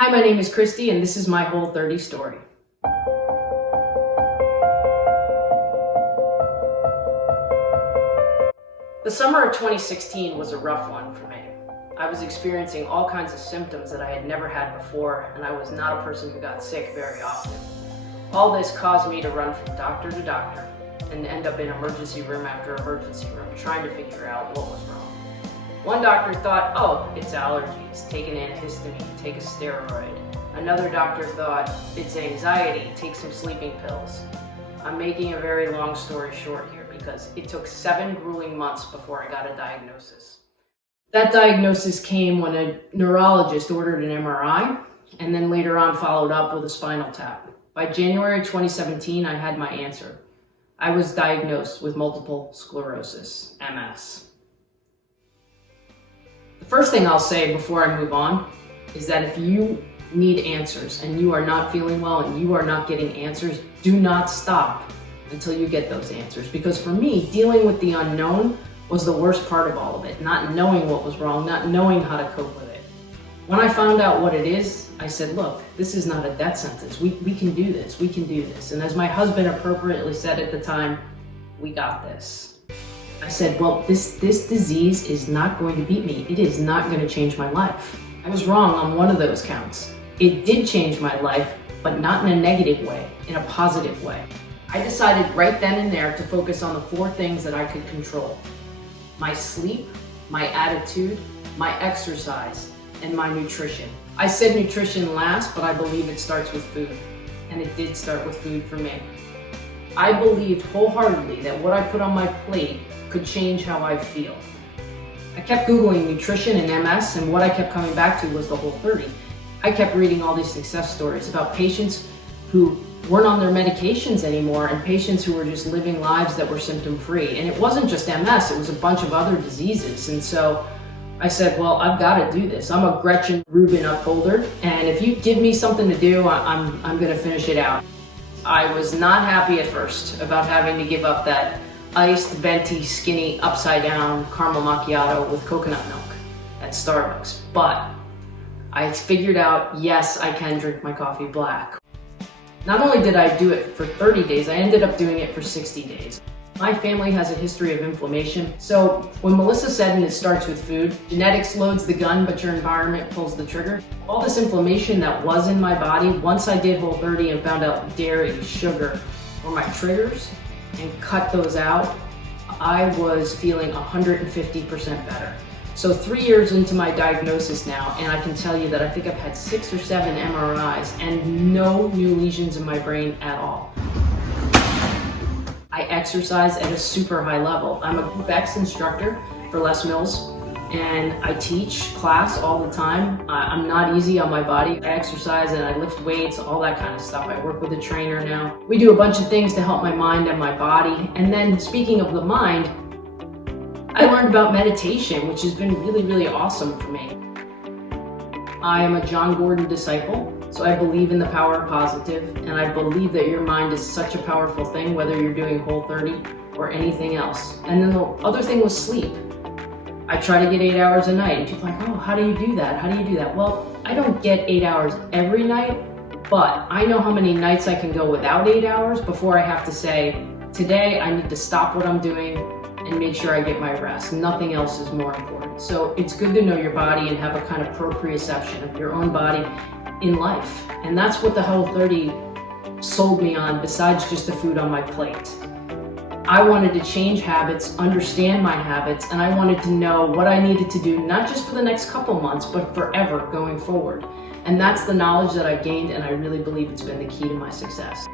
Hi, my name is Kristi, and this is my Whole30 story. The summer of 2016 was a rough one for me. I was experiencing all kinds of symptoms that I had never had before, and I was not a person who got sick very often. All this caused me to run from doctor to doctor and end up in emergency room after emergency room trying to figure out what was wrong. One doctor thought, oh, it's allergies, take an antihistamine, take a steroid. Another doctor thought, it's anxiety, take some sleeping pills. I'm making a very long story short here because it took 7 grueling months before I got a diagnosis. That diagnosis came when a neurologist ordered an MRI and then later on followed up with a spinal tap. By January 2017, I had my answer. I was diagnosed with multiple sclerosis, MS. The first thing I'll say before I move on is that if you need answers and you are not feeling well and you are not getting answers, do not stop until you get those answers. Because for me, dealing with the unknown was the worst part of all of it, not knowing what was wrong, not knowing how to cope with it. When I found out what it is, I said, look, this is not a death sentence. We can do this, we can do this. And as my husband appropriately said at the time, we got this. I said, well, this disease is not going to beat me. It is not going to change my life. I was wrong on one of those counts. It did change my life, but not in a negative way, in a positive way. I decided right then and there to focus on the 4 things that I could control: my sleep, my attitude, my exercise, and my nutrition. I said nutrition last, but I believe it starts with food. And it did start with food for me. I believed wholeheartedly that what I put on my plate could change how I feel. I kept Googling nutrition and MS, and what I kept coming back to was the Whole30. I kept reading all these success stories about patients who weren't on their medications anymore and patients who were just living lives that were symptom-free. And it wasn't just MS, it was a bunch of other diseases. And so I said, well, I've got to do this. I'm a Gretchen Rubin upholder, and if you give me something to do, I'm going to finish it out. I was not happy at first about having to give up that iced, venti, skinny, upside-down caramel macchiato with coconut milk at Starbucks. But I figured out, yes, I can drink my coffee black. Not only did I do it for 30 days, I ended up doing it for 60 days. My family has a history of inflammation, so when Melissa said, and it starts with food, genetics loads the gun, but your environment pulls the trigger. All this inflammation that was in my body, once I did Whole30 and found out dairy, sugar were my triggers, and cut those out, I was feeling 150% better. So 3 years into my diagnosis now, and I can tell you that I think I've had 6 or 7 MRIs and no new lesions in my brain at all. I exercise at a super high level. I'm a Group X instructor for Les Mills, and I teach class all the time. I'm not easy on my body. I exercise and I lift weights, all that kind of stuff. I work with a trainer now. We do a bunch of things to help my mind and my body. And then speaking of the mind, I learned about meditation, which has been really, really awesome for me. I am a John Gordon disciple, so I believe in the power of positive, and I believe that your mind is such a powerful thing, whether you're doing Whole30 or anything else. And then the other thing was sleep. I try to get 8 hours a night, and people are like, oh, how do you do that? How do you do that? Well, I don't get 8 hours every night, but I know how many nights I can go without 8 hours before I have to say, today I need to stop what I'm doing and make sure I get my rest. Nothing else is more important. So it's good to know your body and have a kind of proprioception of your own body in life. And that's what the Whole30 sold me on, besides just the food on my plate. I wanted to change habits, understand my habits, and I wanted to know what I needed to do, not just for the next couple months, but forever going forward. And that's the knowledge that I gained, and I really believe it's been the key to my success.